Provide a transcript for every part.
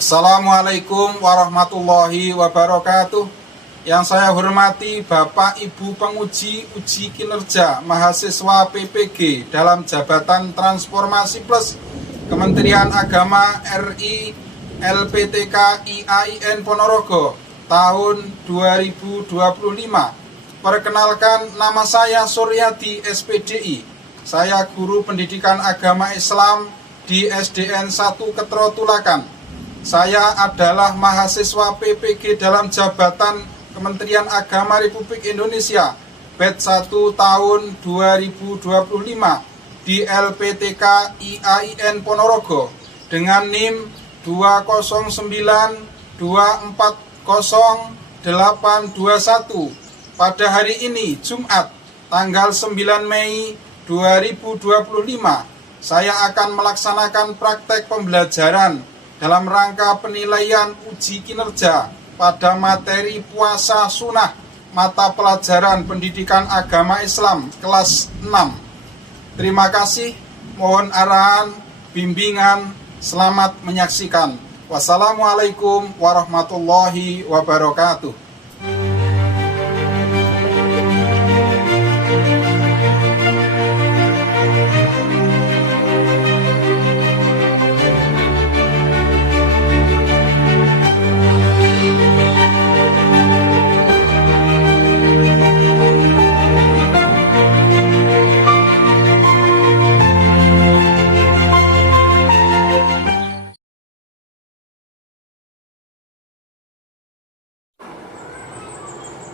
Assalamualaikum warahmatullahi wabarakatuh. Yang saya hormati Bapak Ibu penguji uji kinerja mahasiswa PPG dalam jabatan Transformasi Plus Kementerian Agama RI LPTK IAIN Ponorogo tahun 2025. Perkenalkan, nama saya Suryadi SPDI. Saya guru pendidikan agama Islam di SDN 1 Ketro Tulakan. Saya adalah mahasiswa PPG dalam jabatan Kementerian Agama Republik Indonesia batch 1 tahun 2025 di LPTK IAIN Ponorogo dengan NIM 209240821 pada hari ini Jumat tanggal 9 Mei 2025. Saya akan melaksanakan praktek pembelajaran dalam rangka penilaian uji kinerja pada materi puasa sunnah mata pelajaran pendidikan agama Islam kelas 6. Terima kasih, mohon arahan, bimbingan, selamat menyaksikan. Wassalamualaikum warahmatullahi wabarakatuh.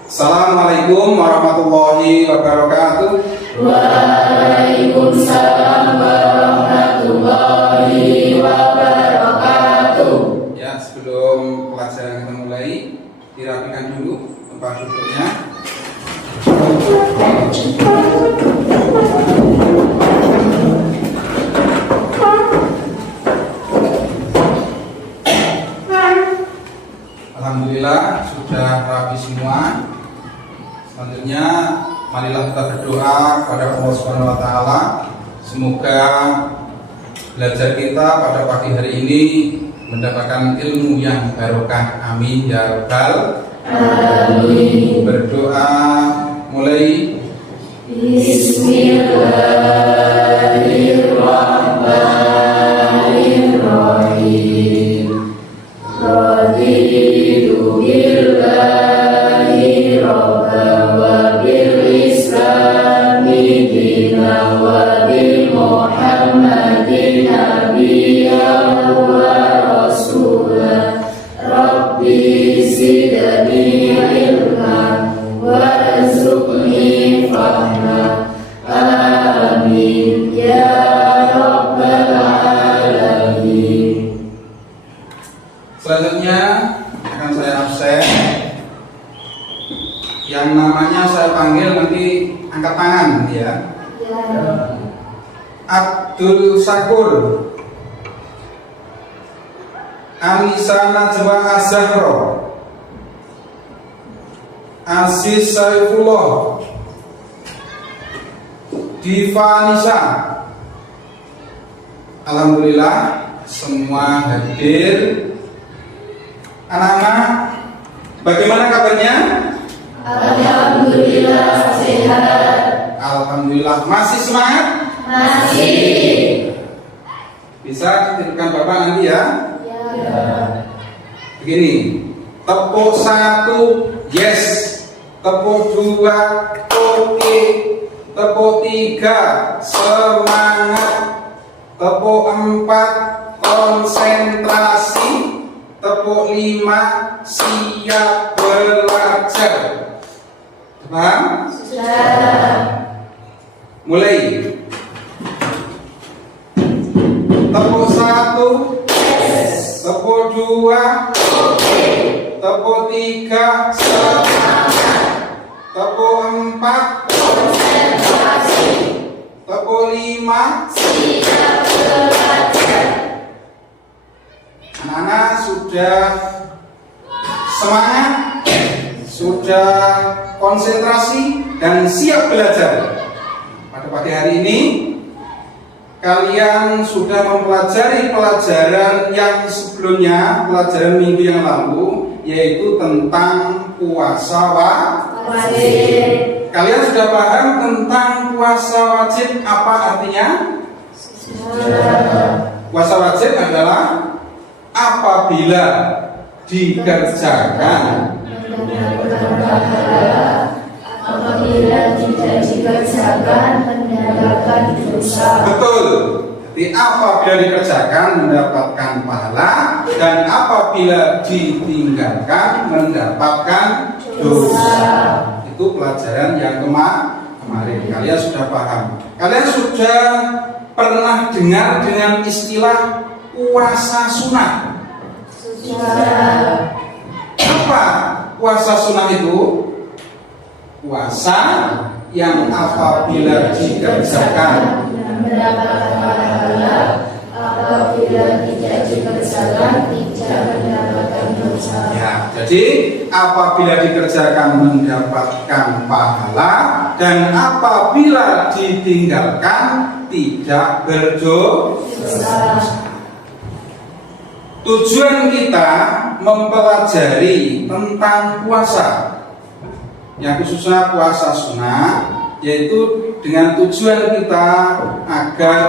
Assalamualaikum warahmatullahi wabarakatuh. Waalaikumsalam warahmatullahi wabarakatuh. Ya, sebelum pelajaran kita mulai, dirapikan dulu tempat duduknya. Alhamdulillah sudah rapi semua. Selanjutnya marilah kita berdoa kepada Allah Subhanahu wa taala. Semoga belajar kita pada pagi hari ini mendapatkan ilmu yang barokah. Amin ya rabbal alamin. Berdoa mulai. Bismillahirrahmanirrahim. Raditu billahi rabban wa bil islami dinan wa bi Muhammadin nabiyyan wa rasulan. Rabbi zidni ilman warzuqni fahma. Amin ya rabbal alamin. Selanjutnya akan saya absen. Yang namanya saya panggil nanti angkat tangan ya. Abdul Syakur, Anissa Najwa Azahro, Aziz Saifullah, Diva Nisa. Alhamdulillah semua hadir. Anak-anak, bagaimana kabarnya? Alhamdulillah sehat. Alhamdulillah. Masih semangat? Masih. Bisa titipkan Bapak nanti ya. Ya. Begini, tepuk 1 yes, tepuk 2 oke, tepuk 3 semangat, tepuk 4 konsentrasi, tepuk 5 siap belajar. Paham? Sudah. Mulai. Tepuk 1 Yes. tepuk 2 Oke. tepuk 3 Semangat. tepuk 4 Konsentrasi. tepuk 5 Siap belajar. Anak-anak sudah semangat, sudah konsentrasi dan siap belajar. Pada pagi hari ini kalian sudah mempelajari pelajaran yang sebelumnya, pelajaran minggu yang lalu, yaitu tentang puasa wajib. Kalian sudah paham tentang puasa wajib apa artinya? Puasa wajib adalah apabila dikerjakan, Apabila tidak dikerjakan mendapatkan dosa. betul. Jadi apabila dikerjakan mendapatkan pahala, dan apabila ditinggalkan mendapatkan dosa. Itu pelajaran yang kemarin. Kalian sudah paham. Kalian sudah pernah dengar dengan istilah puasa sunat? Apa puasa sunat itu? Puasa yang apabila dikerjakan Mendapatkan pahala, apabila tidak dikerjakan tidak mendapatkan dosa. ya, jadi apabila dikerjakan mendapatkan pahala, dan apabila ditinggalkan tidak berdosa. Tujuan kita mempelajari tentang puasa, yang khususnya puasa sunnah, yaitu dengan tujuan kita agar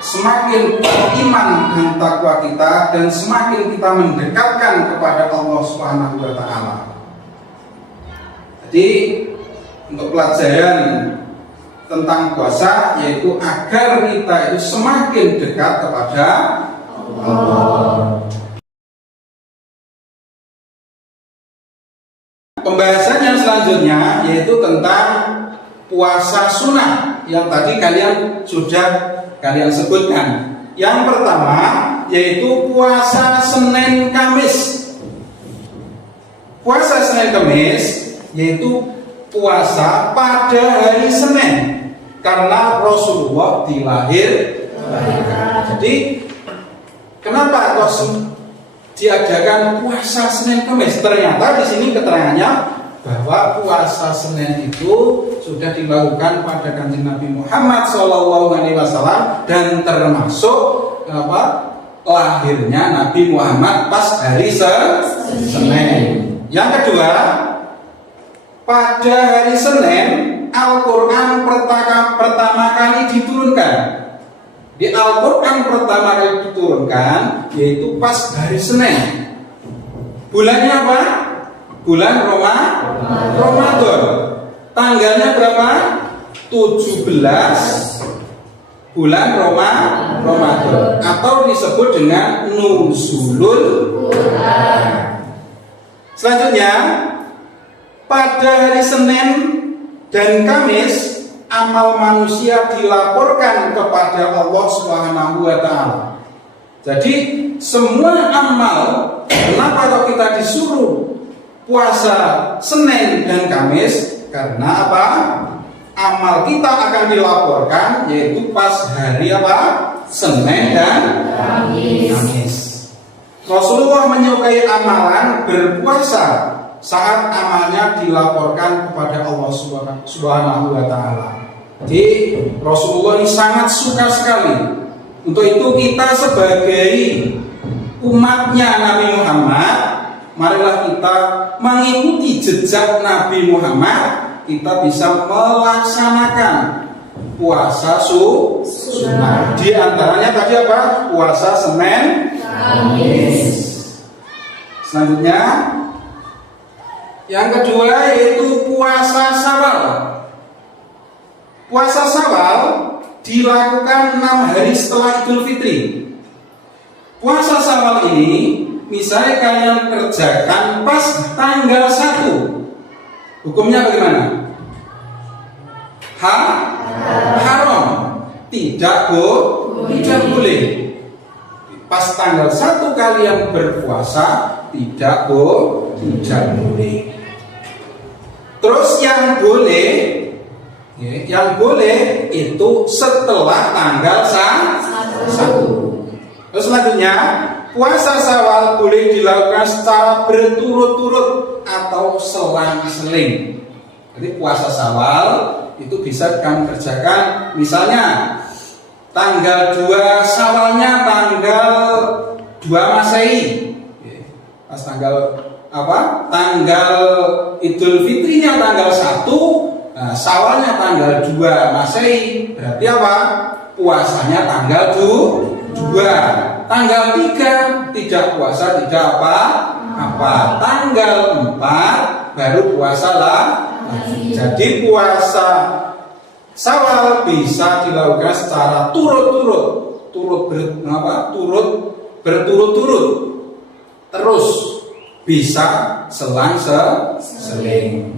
semakin beriman dan takwa kita, dan semakin kita mendekatkan kepada Allah Subhanahu wa Ta'ala. Jadi untuk pelajaran tentang puasa, yaitu agar kita itu semakin dekat kepada Allah. Pembahasan yang selanjutnya yaitu tentang puasa sunnah yang tadi kalian sebutkan. Yang pertama yaitu puasa Senin Kamis. Puasa Senin Kamis yaitu puasa pada hari Senin karena Rasulullah dilahirkan. Jadi kenapa kok diadakan puasa Senin Kamis? Ternyata di sini keterangannya bahwa puasa Senin itu sudah dilakukan pada Kanjeng Nabi Muhammad SAW, dan termasuk lahirnya Nabi Muhammad pas hari Senin. Yang kedua, pada hari Senin Al-Quran pertama kali diturunkan. Di Al-Quran pertama kali diturunkan yaitu pas hari Senin. Bulannya apa? Bulan Ramadan. Tanggalnya berapa? 17 bulan Ramadan, atau disebut dengan Nuzulul Quran. Selanjutnya, pada hari Senin dan Kamis amal manusia dilaporkan kepada Allah Subhanahu wa Ta'ala. Jadi semua amal, kenapa kalau kita disuruh puasa Senin dan Kamis? Karena apa? Amal kita akan dilaporkan yaitu pas hari apa? Senin dan Kamis. Rasulullah menyukai amalan berpuasa saat amalnya dilaporkan kepada Allah Subhanahu wa Ta'ala. Jadi Rasulullah ini sangat suka sekali. Untuk itu kita sebagai umatnya Nabi Muhammad, marilah kita mengikuti jejak Nabi Muhammad. Kita bisa melaksanakan puasa sunnah. Di antaranya tadi apa? Puasa Senin Kamis. Selanjutnya yang kedua yaitu puasa Syawal. Puasa Syawal dilakukan 6 hari setelah Idul Fitri. Puasa Syawal ini misalnya kalian kerjakan pas tanggal 1, hukumnya bagaimana? Haram. Tidak boleh. Pas tanggal 1 kalian berpuasa, tidak boleh. Terus yang boleh itu setelah tanggal 1. Terus selanjutnya, puasa Syawal boleh dilakukan secara berturut-turut atau selang-seling. Jadi puasa Syawal itu bisa kalian kerjakan misalnya Tanggal 2 Syawalnya tanggal 2 Masehi. Pas tanggal apa? Tanggal Idul Fitrinya tanggal 1, nah, Syawalnya tanggal 2 Masehi. Berarti apa? Puasanya tanggal 2. Tanggal 3 tidak puasa, tidak apa. Tanggal 4 baru puasa lagi. Jadi puasa Syawal bisa dilakukan secara berturut-turut, terus bisa selang-seling.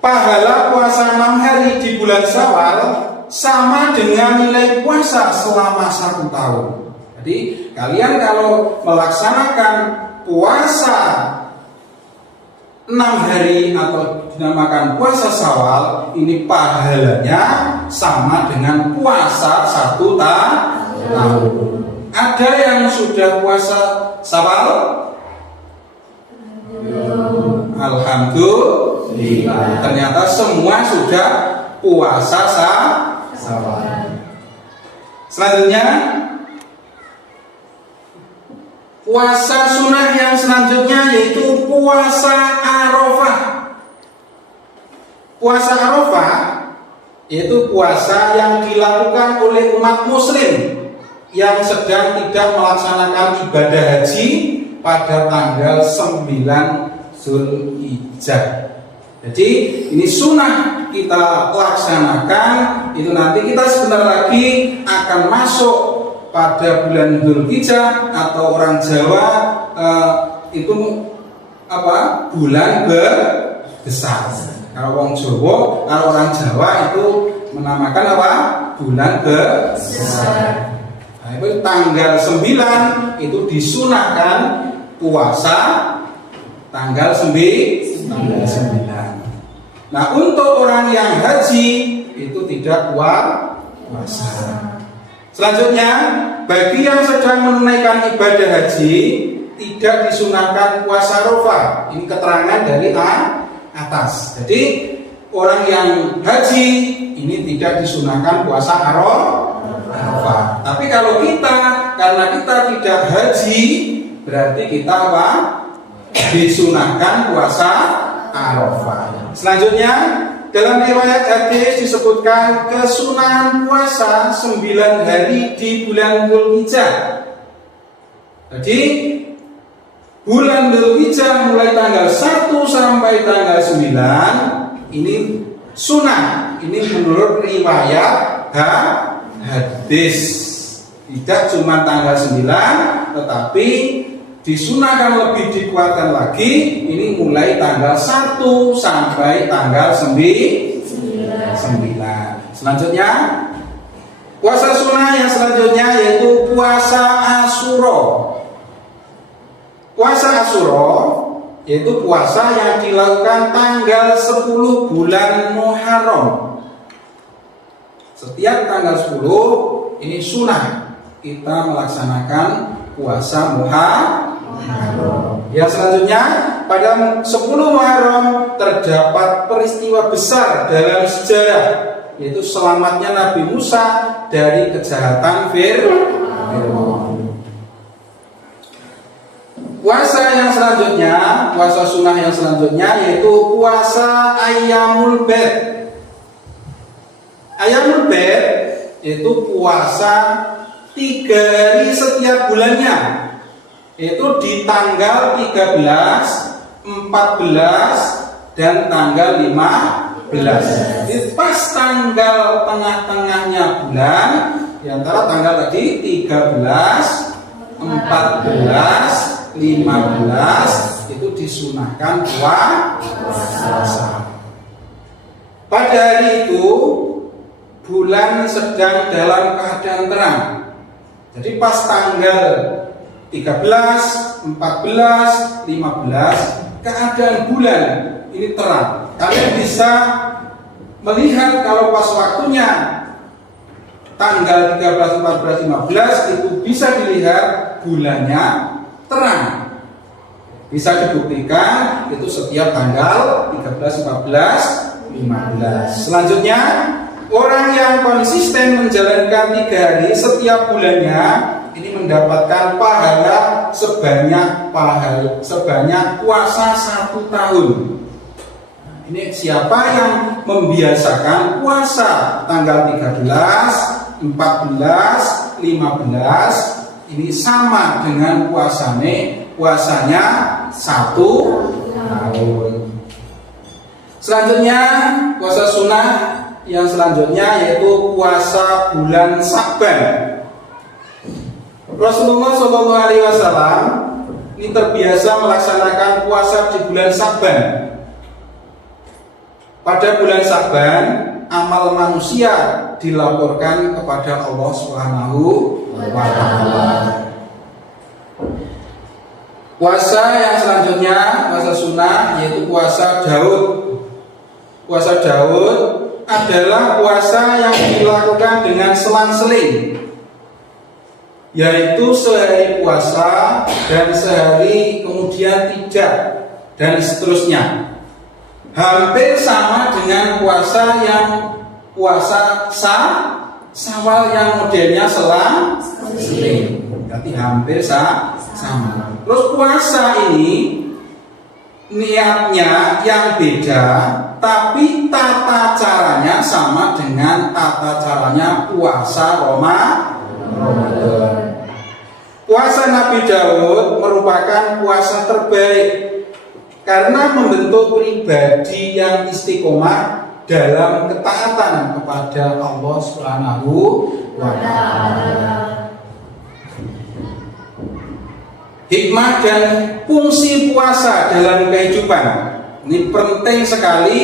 Pahala puasa 6 hari di bulan Syawal sama dengan nilai puasa selama 1 tahun. Jadi kalian kalau melaksanakan puasa 6 hari atau dinamakan puasa Syawal, ini pahalanya sama dengan puasa 1 tahun. Ada yang sudah puasa Syawal? Alhamdulillah. Ternyata semua sudah puasa Syawal. Selanjutnya, puasa sunnah yang selanjutnya yaitu puasa Arafah. Puasa Arafah yaitu puasa yang dilakukan oleh umat muslim yang sedang tidak melaksanakan ibadah haji pada tanggal 9 Zulhijjah. Jadi ini sunnah kita laksanakan. Itu nanti kita sebentar lagi akan masuk pada bulan Zulhijjah atau orang Jawa itu apa? Bulan besar. Kalau orang Jawa, kalau orang Jawa itu menamakan apa? Bulan besar. Nah, itu tanggal 9 itu disunahkan puasa tanggal 9. Nah, untuk orang yang haji itu tidak puasa. Selanjutnya, bagi yang sedang menunaikan ibadah haji tidak disunahkan puasa Arafah. Ini keterangan dari atas. Jadi orang yang haji ini tidak disunahkan puasa Arafah. Tapi kalau kita, karena kita tidak haji, berarti kita apa? Disunahkan puasa Arafah. Selanjutnya, dalam riwayat hadis disebutkan kesunahan puasa 9 hari di bulan Zulhijjah. Jadi bulan Zulhijjah mulai tanggal 1 sampai tanggal 9 ini sunnah. Ini menurut riwayat hadis. Tidak cuma tanggal 9, tetapi disunahkan lebih dikuatkan lagi. Ini mulai tanggal 1 sampai tanggal 9. Selanjutnya, puasa sunnah yang selanjutnya yaitu puasa Asyura. Puasa Asyura yaitu puasa yang dilakukan tanggal 10 bulan Muharram. Setiap tanggal 10 ini sunnah kita melaksanakan puasa Muharram. Yang selanjutnya, pada 10 Muharram terdapat peristiwa besar dalam sejarah, yaitu selamatnya Nabi Musa dari kejahatan Fir'aun. Puasa yang selanjutnya, puasa sunnah yang selanjutnya yaitu puasa Ayyamul Bid. Ayyamul Bid yaitu puasa 3 hari setiap bulannya, yaitu di tanggal 13, 14 dan tanggal 15. Jadi pas tanggal tengah-tengahnya bulan, di antara tanggal tadi 13, 14, 15 itu disunahkan puasa. Pada hari itu bulan sedang dalam keadaan terang. Jadi pas tanggal 13, 14, 15 keadaan bulan ini terang. Kalian bisa melihat kalau pas waktunya tanggal 13, 14, 15 itu bisa dilihat bulannya terang. Bisa dibuktikan itu setiap tanggal 13, 14, 15. Selanjutnya Orang yang konsisten menjalankan 3 hari setiap bulannya ini mendapatkan pahala sebanyak puasa 1 tahun. Ini siapa yang membiasakan puasa tanggal 13, 14, 15 ini sama dengan puasanya 1 tahun. Selanjutnya puasa sunnah yang selanjutnya yaitu puasa bulan Sya'ban. Rasulullah SAW ini terbiasa melaksanakan puasa di bulan Sya'ban. Pada bulan Sya'ban, amal manusia dilaporkan kepada Allah Subhanahu wa Ta'ala. Puasa yang selanjutnya, puasa sunnah yaitu puasa Daud. Puasa Daud adalah puasa yang dilakukan dengan selang-seling, yaitu sehari puasa dan sehari kemudian tidak, dan seterusnya. Hampir sama dengan puasa Syawal yang modelnya selang-seling. Berarti hampir sama. Terus puasa ini niatnya yang beda, tapi tata caranya sama dengan tata caranya puasa Ramadan. Puasa Nabi Daud merupakan puasa terbaik karena membentuk pribadi yang istiqomah dalam ketaatan kepada Allah Subhanahu wa Ta'ala. Hikmah dan fungsi puasa dalam kehidupan ini penting sekali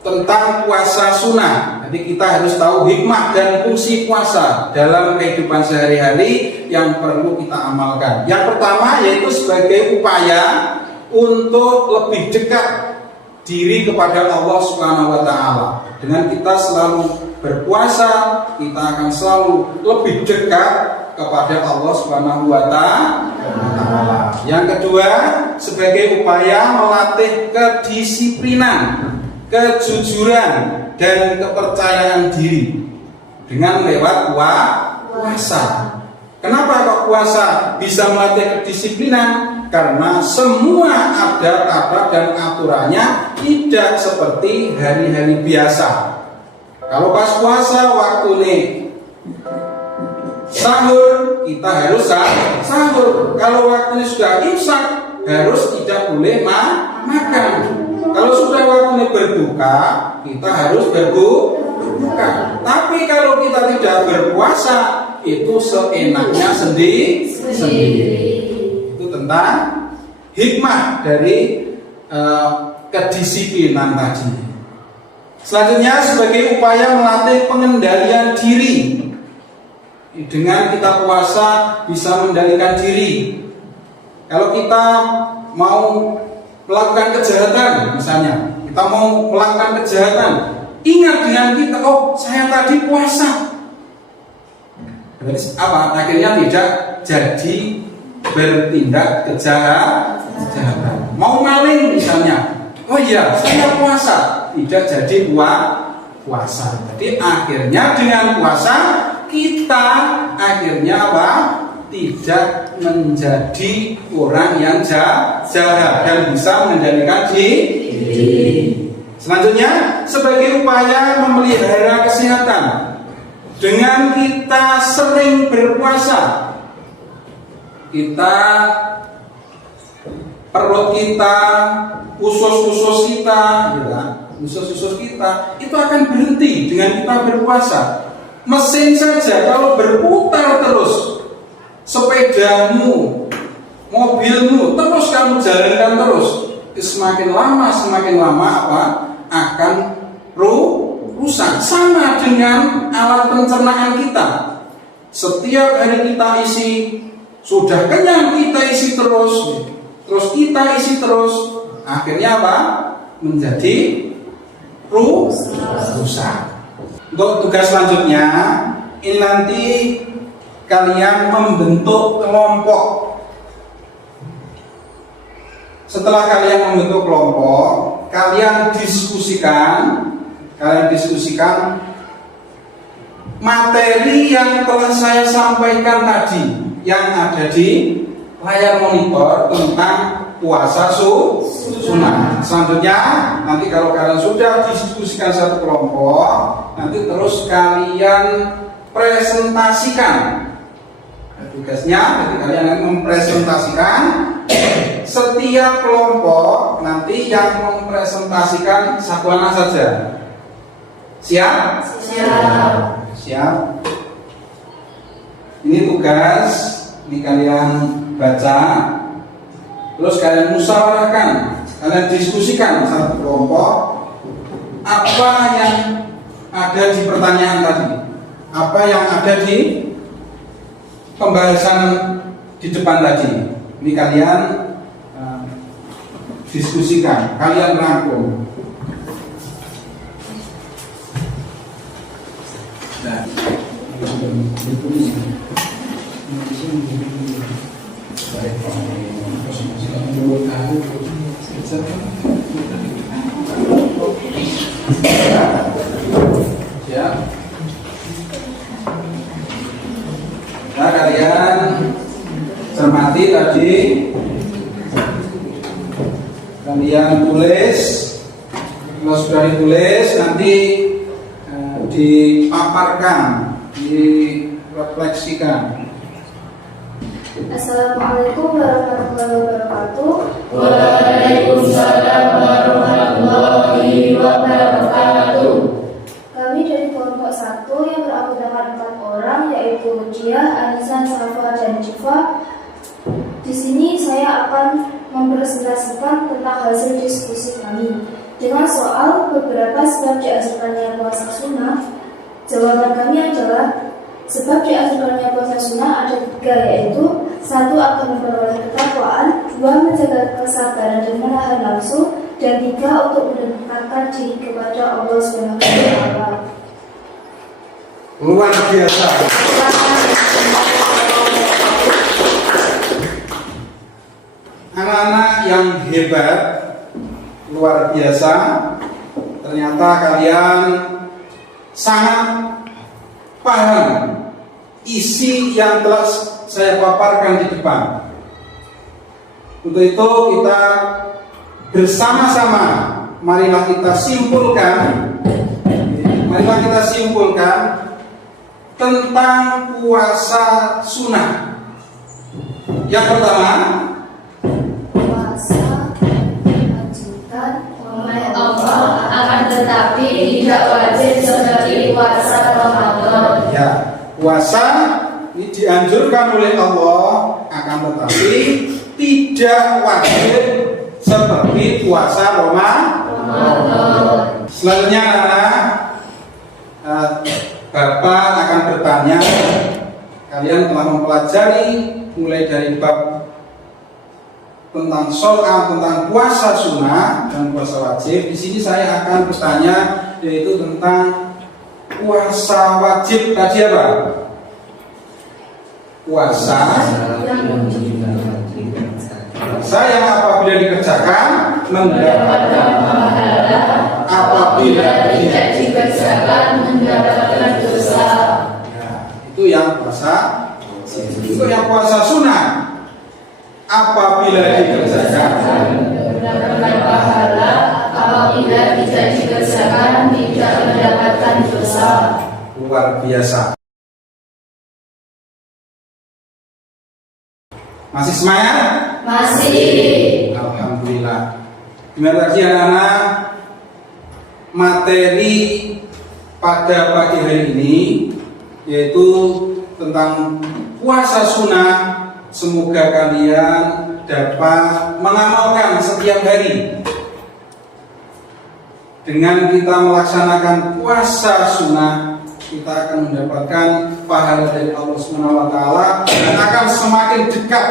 tentang puasa sunnah. Jadi kita harus tahu hikmah dan fungsi puasa dalam kehidupan sehari-hari yang perlu kita amalkan. Yang pertama yaitu sebagai upaya untuk lebih dekat diri kepada Allah Subhanahu wa Ta'ala. Dengan kita selalu berpuasa, kita akan selalu lebih dekat kepada Allah Subhanahu wa Ta'ala. Yang kedua, sebagai upaya melatih kedisiplinan, kejujuran dan kepercayaan diri dengan lewat puasa. Kenapa kok puasa bisa melatih kedisiplinan? Karena semua adab-adab dan aturannya tidak seperti hari-hari biasa. Kalau pas puasa waktu nih sahur, kita harus sahur. Kalau waktunya sudah imsak, harus tidak boleh makan. Kalau sudah waktunya berbuka, kita harus berbuka. Tapi kalau kita tidak berpuasa, itu seenaknya sendiri. Itu tentang hikmah dari kedisiplinan tadi. Selanjutnya sebagai upaya melatih pengendalian diri. Dengan kita puasa bisa mengendalikan diri. Kalau kita mau melakukan kejahatan, misalnya kita mau melakukan kejahatan, ingat dengan kita, oh saya tadi puasa. Berarti apa? Akhirnya tidak jadi bertindak kejahatan. Mau maling misalnya, oh iya saya puasa, tidak jadi puasa. Jadi akhirnya dengan puasa kita akhirnya apa? Tidak menjadi orang yang jahat dan bisa mengendalikan diri. Selanjutnya sebagai upaya memelihara kesehatan, dengan kita sering berpuasa, kita perut kita, usus-usus kita, usus-usus kita itu akan berhenti dengan kita berpuasa. Mesin saja kalau berputar terus, sepedamu, mobilmu terus kamu jalankan terus, semakin lama apa akan rusak. Sama dengan alat pencernaan kita. Setiap hari kita isi, sudah kenyang kita isi terus kita isi terus, akhirnya apa? Menjadi rusak. Untuk tugas selanjutnya, ini nanti kalian membentuk kelompok. Setelah kalian membentuk kelompok, kalian diskusikan kalian diskusikan materi yang telah saya sampaikan tadi yang ada di layar monitor tentang puasa sunnah. Selanjutnya nanti kalau kalian sudah diskusikan satu kelompok, nanti terus kalian presentasikan. Tugasnya jadi kalian mempresentasikan setiap kelompok, nanti yang mempresentasikan satu anak saja. Siap? Siap. Ini tugas, ini kalian baca, terus kalian musyawarahkan, kalian diskusikan satu kelompok apa yang ada di pertanyaan tadi, apa yang ada di pembahasan di depan tadi. Ini kalian diskusikan, kalian rangkum. Nah, ya. Nah, kalian cermati tadi, kalian tulis. Kalau sudah ditulis, nanti dipaparkan, direfleksikan. Assalamualaikum warahmatullahi wabarakatuh. Waalaikumsalam warahmatullahi wabarakatuh. Kami dari kelompok 1 yang beranggotakan 4 orang, yaitu Rujiah, Anisan, Safa, dan Jiva. Di sini saya akan mempresentasikan tentang hasil diskusi kami dengan soal beberapa sebab dianjurkannya puasa sunnah. Jawaban kami adalah sebab dianjurkannya puasa sunnah ada 3, yaitu 1. Akan memperoleh ketakwaan, 2. Menjaga kesabaran dan menahan nafsu, dan 3. Untuk mendekatkan diri kepada Allah SWT. Luar biasa. Anak-anak yang hebat, luar biasa. Ternyata kalian sangat paham isi yang telah saya paparkan di depan. Untuk itu kita bersama-sama, marilah kita simpulkan tentang puasa sunnah. Yang pertama, Puasa diwajibkan Oleh Allah, akan tetapi tidak wajib seperti puasa Ramadan. ya, puasa ini dianjurkan oleh Allah, akan tetapi tidak wajib seperti puasa Ramadan. Selanjutnya, Bapak akan bertanya, kalian telah mempelajari mulai dari bab tentang soal tentang puasa sunnah dan puasa wajib. Di sini saya akan bertanya, yaitu tentang puasa wajib tadi apa? Puasa yang apabila dikerjakan mendapatkan pahala, apabila tidak dikerjakan mendapatkan dosa. Itu yang puasa. Itu yang puasa sunnah. Apabila dikerjakan mendapatkan pahala, apabila tidak dikerjakan tidak mendapatkan dosa. Luar biasa. Masih semangat? Masih. Alhamdulillah. Gimana tadi anak-anak? Materi pada pagi hari ini yaitu tentang puasa sunnah. Semoga kalian dapat mengamalkan setiap hari. Dengan kita melaksanakan puasa sunnah, kita akan mendapatkan pahala dari Allah Subhanahu wa taala dan akan semakin dekat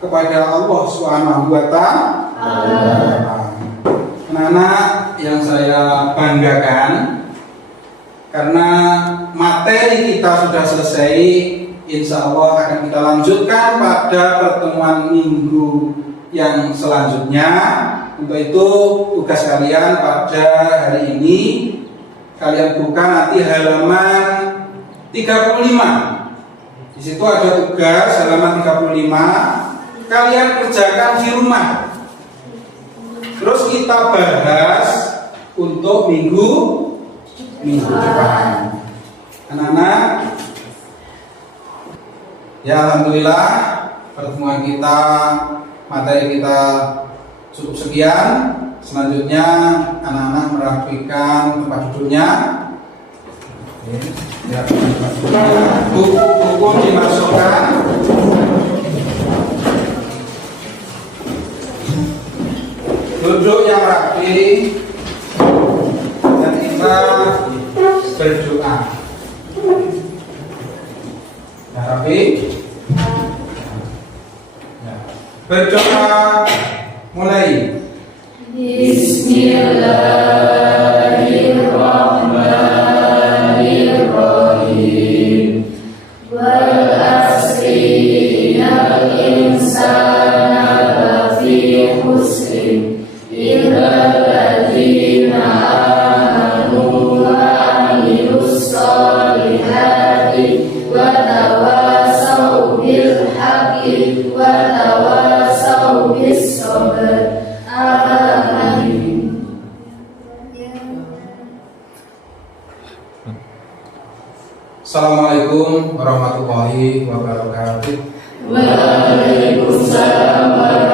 kepada Allah Subhanahu wa taala. Anak-anak yang saya banggakan, karena materi kita sudah selesai, insya Allah akan kita lanjutkan pada pertemuan minggu yang selanjutnya. Untuk itu tugas kalian pada hari ini Kalian buka nanti halaman 35. Di situ ada tugas halaman 35. Kalian kerjakan di rumah. Terus kita bahas untuk minggu depan. Anak-anak, ya alhamdulillah pertemuan kita, materi kita cukup sekian. Selanjutnya anak-anak merapikan tempat duduknya. Buku dimasukkan. Duduk yang rapi dan kita berdoa. Ya, rapi. Ya. Berdoa mulai. Bismillahirrahmanirrahim. Wal asri innal insana lafi khusr illa alladziina aamanu wa 'amilus shalihati wa tawassaw bil haqqi wa tawassaw bis sabr. Assalamualaikum warahmatullahi wabarakatuh. Waalaikumsalam.